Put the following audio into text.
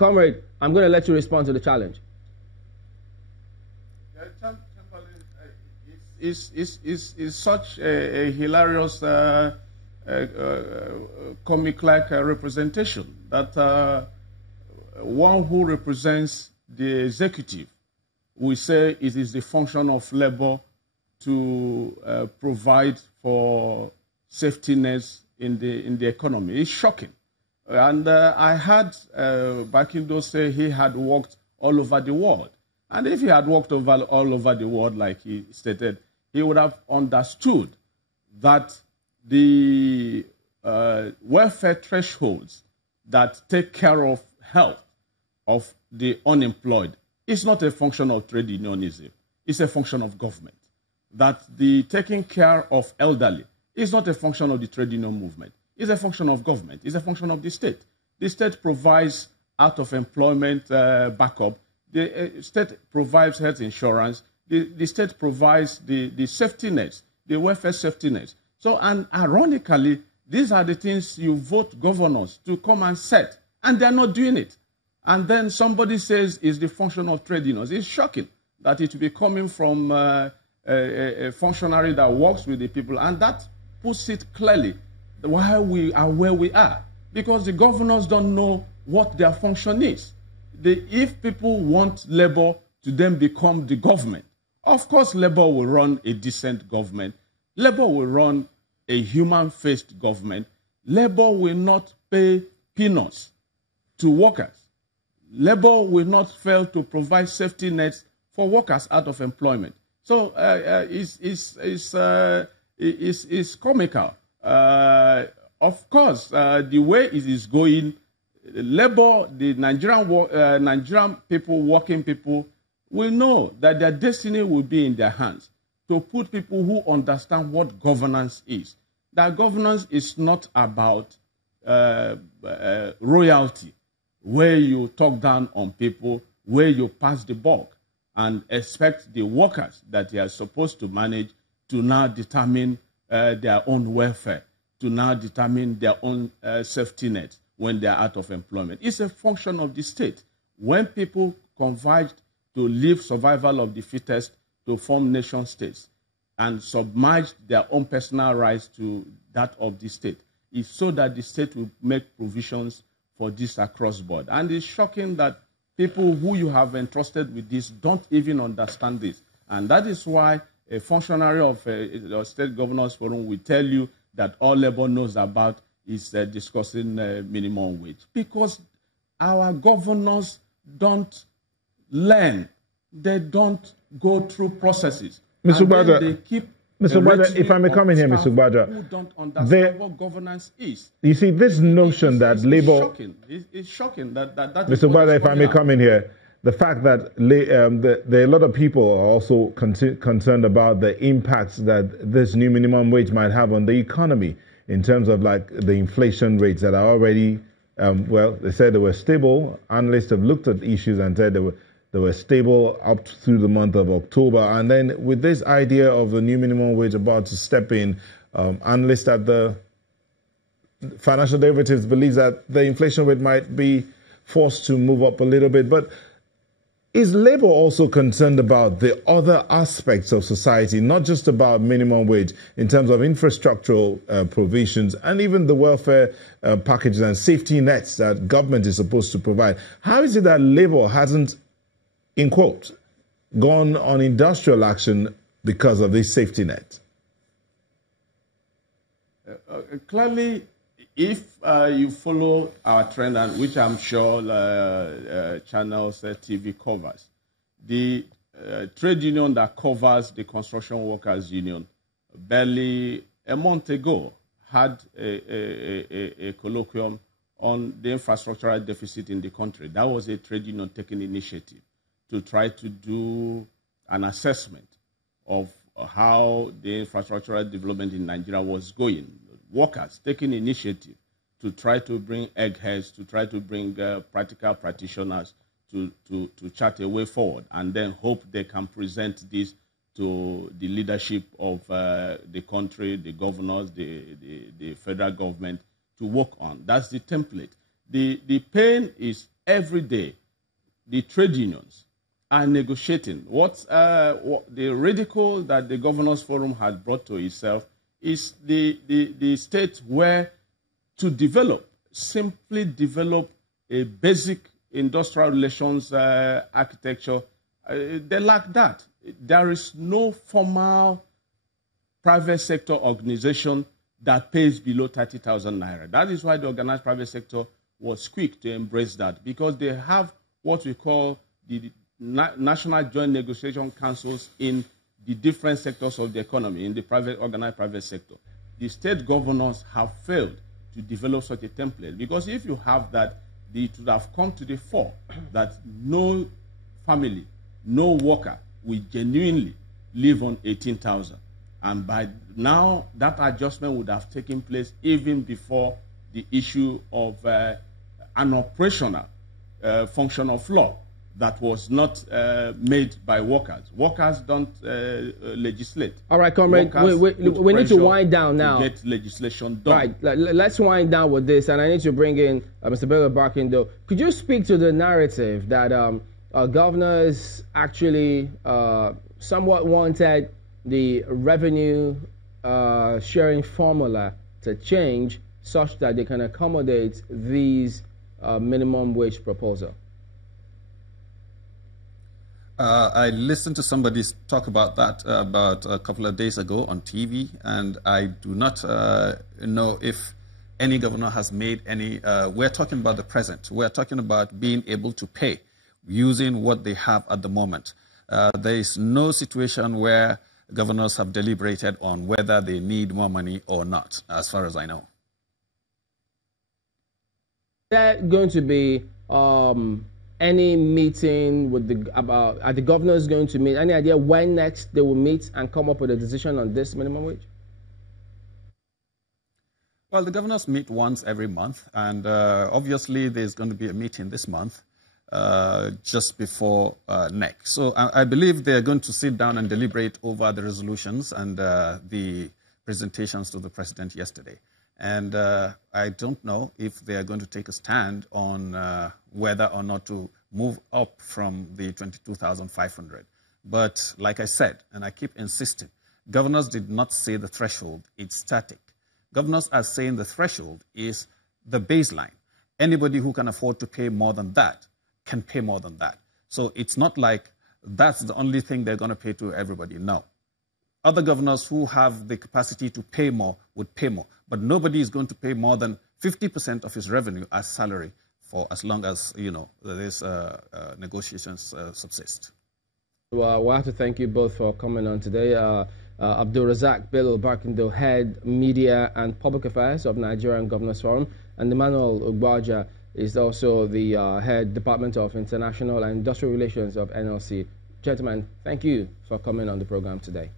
Comrade, I'm going to let you respond to the challenge. Is such a hilarious comic-like representation that one who represents the executive will say it is the function of labor to provide for safety nets in the economy. It's shocking. And I heard Barkindo say he had worked all over the world. And if he had worked all over the world, like he stated, he would have understood that the welfare thresholds that take care of health of the unemployed is not a function of trade unionism. It's a function of government. That the taking care of elderly is not a function of the trade union movement. It's a function of government. It's a function of the state. The state provides out-of-employment backup. The state provides health insurance. The state provides the safety nets, the welfare safety nets. So, and ironically, these are the things you vote governors to come and set, and they're not doing it. And then somebody says it's the function of trade unions. It's shocking that it will be coming from a functionary that works with the people, and that puts it clearly why we are where we are, because the governors don't know what their function is. If people want labor to then become the government, of course labor will run a decent government. Labor will run a human-faced government. Labor will not pay peanuts to workers. Labor will not fail to provide safety nets for workers out of employment. So it's comical. Of course, the way it is going, labor, the Nigerian people, working people, will know that their destiny will be in their hands to put people who understand what governance is. That governance is not about royalty, where you talk down on people, where you pass the buck and expect the workers that they are supposed to manage to now determine their own welfare, to now determine their own safety net when they are out of employment. It's a function of the state. When people converge to leave survival of the fittest to form nation states and submerge their own personal rights to that of the state, it's so that the state will make provisions for this across board. And it's shocking that people who you have entrusted with this don't even understand this. And that is why a functionary of a state governors forum will tell you that all labor knows about is discussing minimum wage. Because our governors don't learn. They don't go through processes. Mr. Ugboaja, they keep Mr. Ugboaja, if I may come in here, Mr. Ugboaja, who don't understand what governance is. You see, this notion that labor... It's shocking that Mr. Ugboaja, if I may come in here, the fact that there are a lot of people are also concerned about the impacts that this new minimum wage might have on the economy in terms of like the inflation rates that are already, well, they said they were stable. Analysts have looked at issues and said they were stable up through the month of October. And then with this idea of the new minimum wage about to step in, analysts at the financial derivatives believes that the inflation rate might be forced to move up a little bit. But is Labour also concerned about the other aspects of society, not just about minimum wage, in terms of infrastructural provisions and even the welfare packages and safety nets that government is supposed to provide? How is it that Labour hasn't, in quote, gone on industrial action because of this safety net? Clearly, if you follow our trend, and which I'm sure channels TV covers, the trade union that covers the construction workers union, barely a month ago, had a colloquium on the infrastructural deficit in the country. That was a trade union taking initiative to try to do an assessment of how the infrastructural development in Nigeria was going. Workers taking initiative to try to bring eggheads, to try to bring practical practitioners to chart a way forward, and then hope they can present this to the leadership of the country, the governors, the federal government to work on. That's the template. The pain is every day. The trade unions are negotiating. What the ridicule that the Governors Forum had brought to itself is the state where to simply develop a basic industrial relations architecture, they lack that. There is no formal private sector organization that pays below 30,000 naira. That is why the organized private sector was quick to embrace that, because they have what we call the National Joint Negotiation Councils in the different sectors of the economy, in the organized private sector. The state governors have failed to develop such a template, because if you have that, it would have come to the fore that no family, no worker will genuinely live on 18,000. And by now, that adjustment would have taken place even before the issue of an operational function of law that was not made by workers. Workers don't legislate. All right, comrade, we need to wind down now. To get legislation done. Right, let's wind down with this, and I need to bring in Mr. Bello-Barkindo. Could you speak to the narrative that governors actually somewhat wanted the revenue sharing formula to change such that they can accommodate these minimum wage proposal? I listened to somebody talk about that about a couple of days ago on TV, and I do not know if any governor has made any. We're talking about the present. We're talking about being able to pay using what they have at the moment. There is no situation where governors have deliberated on whether they need more money or not, as far as I know. Is there going to be any meeting with are the governors going to meet? Any idea when next they will meet and come up with a decision on this minimum wage? Well, the governors meet once every month, and obviously there's going to be a meeting this month just before next. So I believe they're going to sit down and deliberate over the resolutions and the presentations to the president yesterday. And I don't know if they are going to take a stand on whether or not to move up from the 22,500. But like I said, and I keep insisting, governors did not say the threshold, it's static. Governors are saying the threshold is the baseline. Anybody who can afford to pay more than that can pay more than that. So it's not like that's the only thing they're going to pay to everybody. No. Other governors who have the capacity to pay more would pay more. But nobody is going to pay more than 50% of his revenue as salary for as long as, you know, these negotiations subsist. Well, we'll have to thank you both for coming on today. Abdul Razak Bello-Barkindo, Head Media and Public Affairs of Nigerian Governors Forum, and Emmanuel Ugboaja is also the Head Department of International and Industrial Relations of NLC. Gentlemen, thank you for coming on the program today.